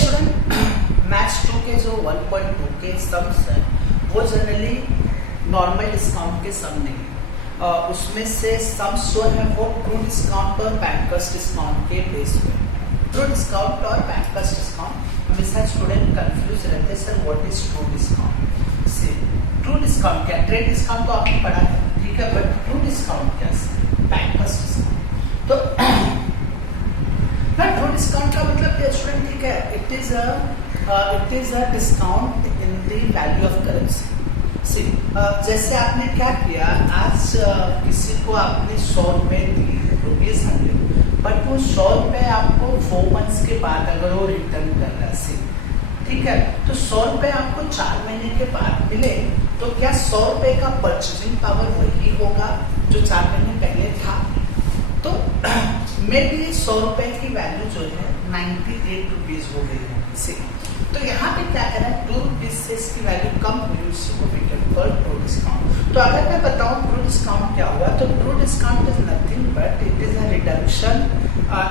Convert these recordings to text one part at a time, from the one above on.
Student, maths 2 के जो 1.2 के सम्स हैं वो जनरली नॉर्मल डिस्काउंट के सम नहीं, उसमें से सम्स जो है वो ट्रू डिस्काउंट और बैंकर्स डिस्काउंट के बेस पे। ट्रू डिस्काउंट और बैंकर्स डिस्काउंट हमेशा स्टूडेंट कंफ्यूज रहते हैं, sir what is true discount. See true discount क्या, ट्रेड डिस्काउंट तो आपने पढ़ा है, ठीक है, बट ट्रू डिस्काउंट क्या है, बैंकर्स डिस्काउंट। तो ट्रू डिस्काउंट का मतलब स्टूडेंट, ठीक है, it is a discount in the value of currency. See जैसे आपने क्या किया, आज किसी को आपने 100 रुपए दिए, ₹100, बट वो 100 रुपए आपको 4 मंथ्स के बाद अगर वो रिटर्न कर रहा है, ठीक है, तो 100 रुपए आपको 4 महीने के बाद मिले, तो क्या 100 रुपए का परचेजिंग पावर वही होगा जो 4 महीने पहले था? तो मे बी 100 रुपए की वैल्यू जो है 98 रुपीज हो गई है। तो यहाँ पे क्या करें, 2 रुपीज से इसकी वैल्यू कम हुई, उसी को we can call true discount. तो अगर मैं बताऊँ ट्रू डिस्काउंट क्या हुआ, तो true discount is nothing but it is a reduction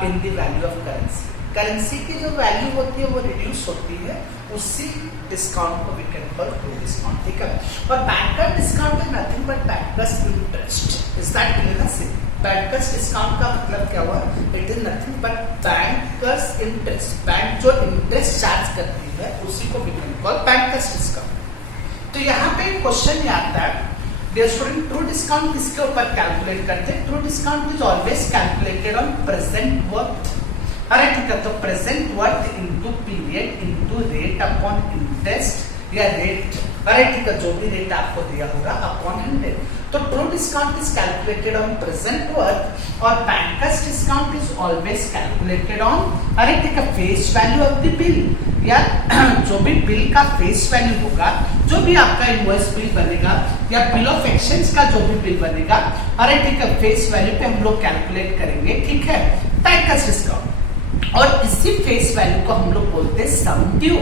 in the value of currency. Currency की जो वैल्यू होती है वो रिड्यूस होती है, उसी डिस्काउंट को we can call true discount, ठीक है। और banker discount is nothing but bankers interest. Is that clear? Bankers discount का मतलब क्या हुआ, it is nothing but bankers interest. Bank जो इंटरेस्ट चार्ज करती है उसी को we can call bankers discount. तो यहाँ पे क्वेश्चन ये आता है, डियर स्टूडेंट, ट्रू डिस्काउंट किसके ऊपर कैलकुलेट करते हैं? True discount is always calculated on present worth. अरे ठीक है, तो present worth into period into rate upon interest या रेट, अरे ठीक है, जो भी रेट आपको दिया होगा अपॉन 100। तो true discount is calculated on present worth और banker's discount is always calculated on, अरे ठीक है, face value of the bill, या जो भी बिल का फेस वैल्यू होगा, जो भी आपका इनवॉइस बिल बनेगा या बिल ऑफ एक्सचेंज का जो भी बिल बनेगा, अरे ठीक है, फेस वैल्यू पे हम लोग कैलकुलेट करेंगे, ठीक है, बैंकर्स डिस्काउंट। और इसी फेस वैल्यू को हम लोग बोलते हैं सम ड्यू।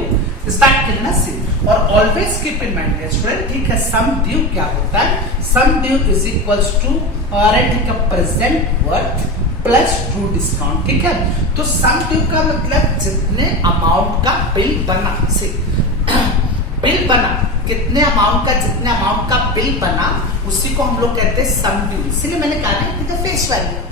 और always keep in mind student, ठीक है, सम ड्यू क्या होता है? Sum due is equals to present worth plus true discount, ठीक है। तो सम ड्यू का मतलब जितने अमाउंट का बिल बना, से बिल बना, कितने अमाउंट का, जितने अमाउंट का बिल बना उसी को हम लोग कहते हैं सम ड्यू। इसीलिए मैंने कहा ना, ठीक है, फेस वैल्यू,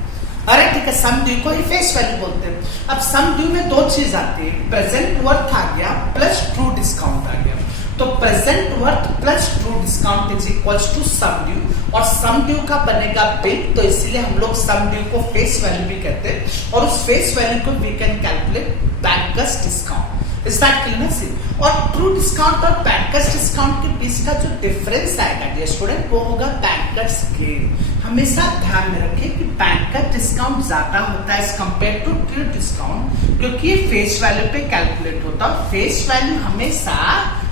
अरे ठीक है, सम ड्यू को ही फेस वैल्यू बोलते हैं। अब सम ड्यू में 2 चीज आती है, प्रेजेंट वर्थ आ गया प्लस ट्रू डिस्काउंट आ गया। तो present worth plus true discount is equals to sum due, और सम ड्यू का बनेगा बिल, तो इसीलिए हम लोग सम ड्यू को फेस वैल्यू भी कहते हैं, और उस फेस वैल्यू को we can calculate banker's discount. Is that clear? और ट्रू डिस्काउंट और बैंकर्स डिस्काउंट के बीच का जो डिफरेंस आएगा डियर स्टूडेंट, वो होगा बैंकर्स गेन। हमेशा ध्यान में रखें कि बैंकर डिस्काउंट ज्यादा होता है as compare to true discount, क्योंकि ये फेस वैल्यू पे कैलकुलेट होता है। फेस वैल्यू हमेशा,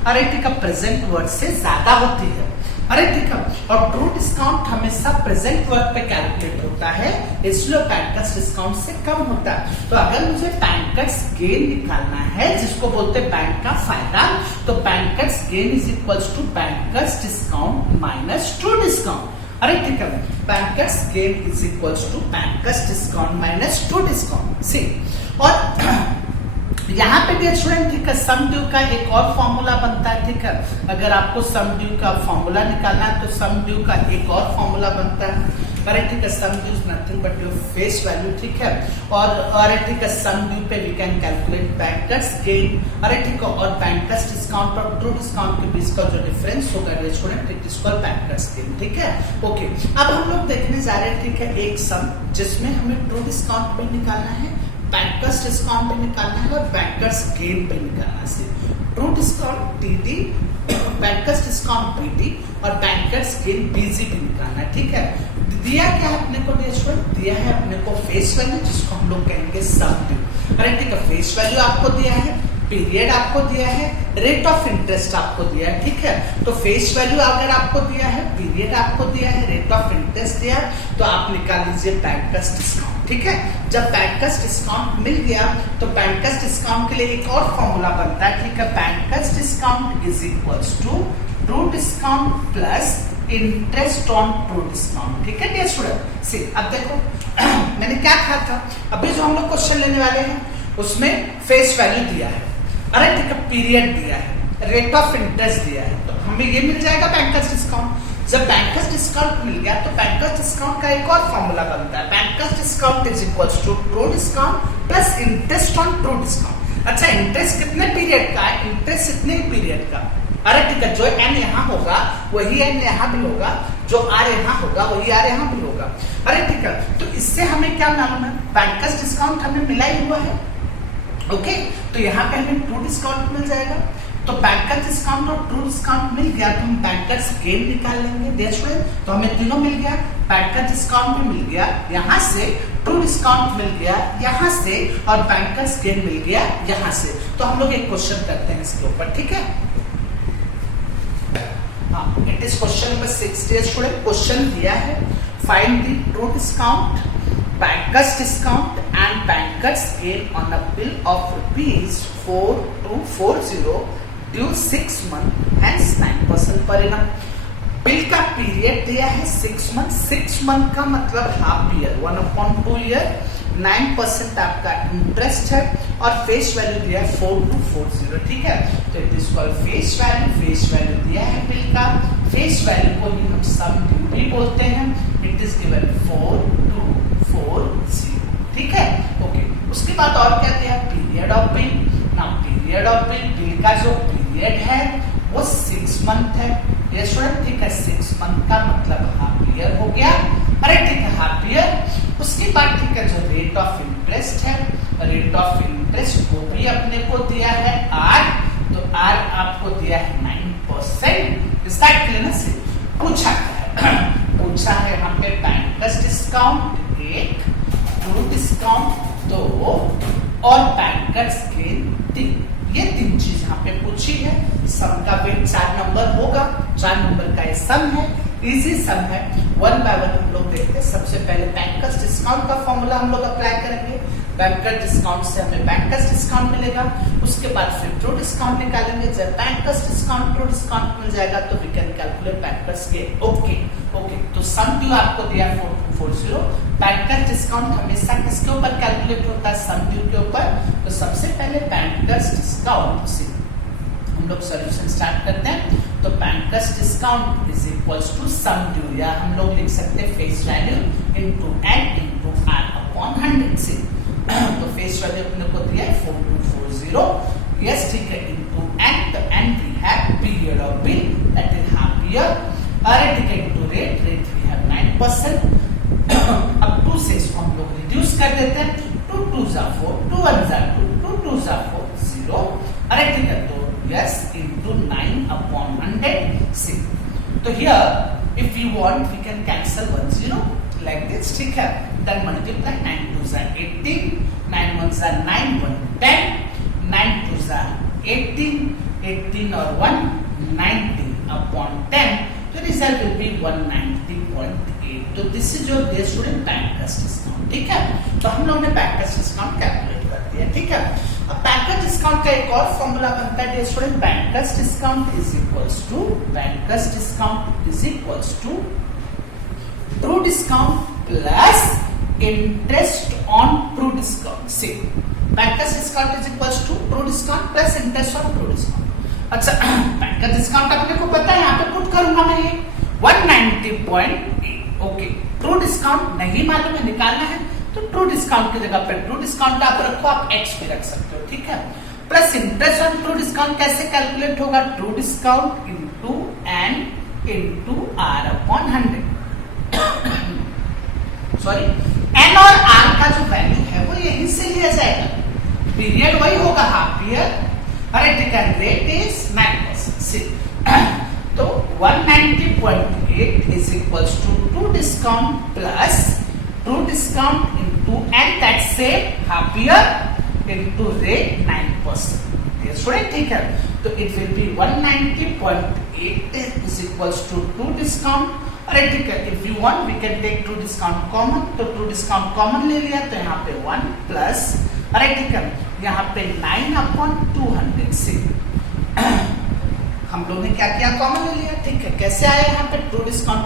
अरे ठीक है, प्रेजेंट वर्थ से ज्यादा होती है, अरे ठीक है, और ट्रू डिस्काउंट हमेशा प्रेजेंट वर्थ पे कैलकुलेट होता है, इसलिए बैंकर्स डिस्काउंट से कम होता है। तो अगर मुझे बैंकर्स गेन निकालना है, जिसको बोलते हैं बैंक का फायदा, तो banker's gain is equals to banker's discount minus true discount. अरे ठीक है, banker's gain is equals to banker's discount minus true discount. See, और यहाँ पे भी स्टूडेंट, ठीक है, सम ड्यू का एक और फॉर्मूला बनता है, ठीक है, अगर आपको सम ड्यू का फॉर्मूला निकालना है तो सम ड्यू का एक और फॉर्मूला बनता है, अरे ठीक है, sum due is nothing but your face value, ठीक है, और अरे ठीक है, सम ड्यू पे we can calculate banker's gain, अरे ठीक है, और बैंकर्स डिस्काउंट और ट्रू डिस्काउंट के बीच का जो डिफरेंस होगा student, it is called banker's gain, ठीक है। ओके, अब हम लोग देखने जा रहे हैं, ठीक है, एक सम जिसमें हमें ट्रू डिस्काउंट भी निकालना है, बैंकर्स डिस्काउंट भी निकालना है और बैंकर्स गेन भी निकालना है। True discount TD, banker's discount BD और बैंकर्स गेन बीजी भी निकालना है, ठीक है। दिया क्या है अपने को डियर स्टूडेंट? दिया है अपने को फेस वैल्यू, जिसको हम लोग कहेंगे सम ड्यू। अरे ठीक है, फेस वैल्यू आपको दिया है, पीरियड आपको दिया है, रेट ऑफ इंटरेस्ट आपको दिया है, ठीक है। तो फेस वैल्यू अगर आपको दिया है, पीरियड आपको दिया है, रेट ऑफ इंटरेस्ट दिया है, तो आप निकाल लीजिए बैंकर्स डिस्काउंट, ठीक है। जब बैंकर्स डिस्काउंट मिल गया तो बैंकर्स डिस्काउंट के लिए एक और फॉर्मूला बनता है, ठीक है, banker's discount is equals to true discount plus interest on true discount, ठीक है डियर स्टूडेंट। सी, अब देखो मैंने क्या कहा था, अभी जो हम लोग क्वेश्चन लेने वाले हैं उसमें फेस वैल्यू दिया है, अरे ठीक है, पीरियड दिया है, रेट ऑफ इंटरेस्ट दिया है, तो हमें ये मिल जाएगा बैंकर्स डिस्काउंट। जब बैंकर्स डिस्काउंट मिल गया तो बैंकर्स डिस्काउंट का एक और फॉर्मूला बनता है, banker's discount is equals to true discount plus interest on true discount. अच्छा, इंटरेस्ट कितने पीरियड का है? इंटरेस्ट इतने पीरियड का। अरे ठीक है, जो एन यहाँ होगा वही एन यहाँ भी होगा, जो आर यहाँ होगा वही आर यहाँ भी होगा। अरे ठीक है, तो इससे हमें क्या मालूम है? बैंकर्स डिस्काउंट हमें मिला ही हुआ है। ओके, तो यहाँ पे हमें ट्रू डिस्काउंट मिल जाएगा। तो बैंकर्स डिस्काउंट और ट्रू डिस्काउंट मिल गया तो हम बैंकर्स गेन निकाल लेंगे। देयर स्टूडेंट, तो हमें तीनों मिल गया, बैंकर्स डिस्काउंट भी मिल गया यहाँ से, ट्रू डिस्काउंट मिल गया यहाँ से, और बैंकर्स गेन मिल गया यहाँ से। तो हम लोग एक क्वेश्चन करते हैं इसके ऊपर, ठीक है? It is question number 6। Dear student, question दिया है, find the true discount, banker's discount and banker's gain on a bill of ₹4240 due 6 month hence 9% per annum. Bill का पीरियड दिया है 6 मंथ, 6 मंथ का मतलब हाफ ईयर, 1/2 ईयर, 9% आपका interest है, और फेस वैल्यू दिया है 4240, ठीक है? तो it is called face value. Face value दिया है बिल का, फेस वैल्यू को ही हम सम ड्यू भी बोलते हैं। इट इज गिवन 4240, ठीक है? ओके, उसके बाद और क्या दिया? Period of bill. ना पीरियड ऑफ बिल, बिल का जो पीरियड है वो 6 मंथ है। ये स्टूडेंट, ठीक है, 6 मंथ का मतलब हाफ ईयर हो गया। अरे ठीक है, हाफ ईयर। उसके बाद ठीक है, जो रेट ऑफ इंटरेस्ट है, रेट ऑफ इंटरेस्ट को भी अपने को दिया है आर, तो आर आपको दिया है 9%। Is that clear? पूछा है पूछा है यहाँ पे बैंकर्स डिस्काउंट 1, ट्रू डिस्काउंट 2 और बैंकर्स गेन 3। ये 3 चीज यहाँ पे पूछी है। सम का वेट 4 नंबर होगा, 4 नंबर का ये सम है, इजी सम है। 1 बाय 1 हम लोग देखते हैं। सबसे पहले बैंकर्स डिस्काउंट का फॉर्मूला हम लोग अप्लाई करेंगे। बैंकर डिस्काउंट से हमें बैंकर्स डिस्काउंट मिलेगा, उसके बाद फिर ट्रू डिस्काउंट निकालेंगे। जब बैंकर्स डिस्काउंट ट्रू डिस्काउंट मिल जाएगा तो वी कैन कैलकुलेट बैंकर्स के। ओके, तो सम ड्यू आपको दिया 4240। बैंकर डिस्काउंट हमेशा किसके ऊपर कैलकुलेट होता है? सम ड्यू के ऊपर। तो सबसे पहले बैंकर्स डिस्काउंट से हम लोग सॉल्यूशन स्टार्ट करते हैं। तो banker's discount is equals to sum due, या हम लोग लिख सकते हैं face value into N into R upon 100 से। तो फेस वैल्यू अपने को दिया है 4240, यस ठीक है, इनटू एन, तो N we have period of bill that is half year, अरे ठीक है, into rate, rate we have 9%। अब 2 से इसको हम लोग रिड्यूस कर देते हैं। 2 2 जा 4, 2 1 जा 2, 2 2 जा 4, 0, अरे ठीक है, तो yes into 9 upon 100 6. So here if we want we can cancel 1 0 like this, ठीक है? Then multiply 9 2s are 18, 9 1s are 9, 1 10, 9 2s are 18, 18 और 1 90 upon 10, the result will be 190.8. तो this is your dear student bankers discount, ठीक है? तो हम लोगों ने बैंकर्स डिस्काउंट कैलकुलेट कर दिया, ठीक है? अब बैंकर्स डिस्काउंट का एक और फॉर्मूला बनता है dear student, banker's discount is equals to true discount plus interest on true discount से। Banker's discount is equals to true discount plus interest on true discount. अच्छा, बैंकर्स डिस्काउंट अपने को पता है, यहाँ पे पुट करूंगा मैं ये 190.8। ओके, ट्रू डिस्काउंट नहीं मालूम है, निकालना है, तो ट्रू डिस्काउंट की जगह पर ट्रू डिस्काउंट आप रखो, आप एक्स भी रख सकते हो, ठीक है? Plus interest on true discount कैसे कैलकुलेट होगा? True discount into N into R upon 100। Sorry, N और आर का जो वैल्यू है वो यहीं से लिया जाएगा, पीरियड वही होगा हाफ ईयर, अरे ठीक है, रेट इज 9%। तो 190.8 is equals to true discount plus true discount into n, that's say half year into rate 9%. Yes, student, ठीक है? तो it will be 190.8 is equals to true discount. अरे ठीक है, if you want we can take true discount common, तो true discount common ले लिया, तो यहाँ पे 1 प्लस, अरे ठीक है, यहाँ पे 9 upon 200 से हम लोग ने क्या किया? कॉमन ले लिया, ठीक है? कैसे आया यहाँ पे? ट्रू डिस्काउंट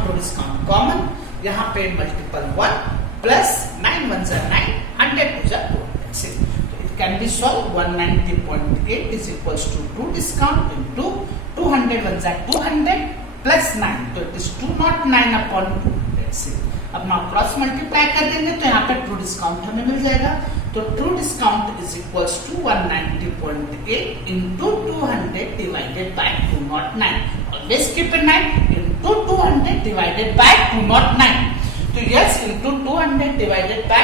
कॉमन, यहाँ पे मल्टीपल 1 प्लस 9 1 जा 9, 100 2 जा 200 से। तो can be solved. 190.8 is equals to 2 discount into 200 ones are 200 plus 9, तो it is 209 upon 2. Let's see. अब ना क्रॉस मल्टीप्लाई कर देंगे तो यहाँ पे ट्रू डिस्काउंट हमें मिल जाएगा. तो true discount is equals to 190.8 into 200 divided by 209. Always keep in mind into 200 divided by 209. तो yes into 200 divided by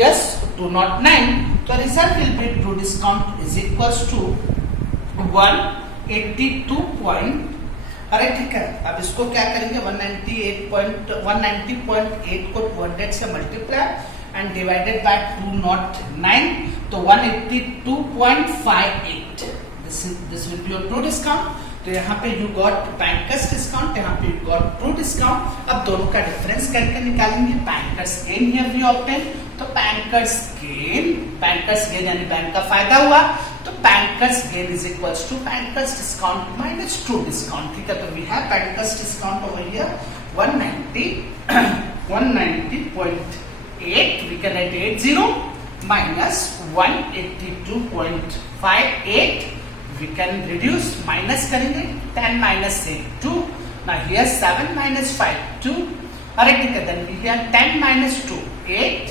yes 209. तो result will be true discount is equals to 182. अरे ठीक है, अब इसको क्या करेंगे 190.8 को 200 से मल्टीप्लाई एंड डिवाइडेड बाय 209, तो 182.58. This will be your true discount. तो यहाँ पे यू गॉट बैंकर्स डिस्काउंट, यहाँ पे यू गॉट ट्रू डिस्काउंट. अब दोनों का डिफरेंस करके निकालेंगे. Banker's gain here we obtain. तो बैंकर्स गेन यानी बैंक का फायदा हुआ, तो banker's gain is equals to banker's discount minus true discount. ठीक है, तो we have banker's discount over here 190.8 we can write 80 minus 182.58. we can reduce, minus करेंगे 10 minus 8 2. now here 7 minus 5 2. alright, ठीक है, then we have 10 minus 2 8.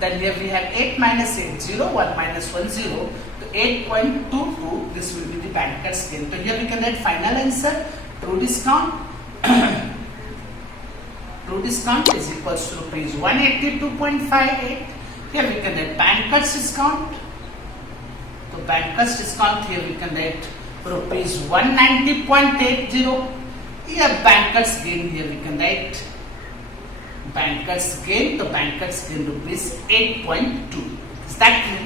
then here we have 8 minus 8 0, 1 minus 1 0. so 8.22. this will be the banker's gain. so here we can write final answer. true discount is equals to rupees 182.58. here we can write banker's discount. so banker's discount here we can write rupees 190.80. here banker's gain here we can write banker's gain. the banker's gain rupees 8.2. is that clear?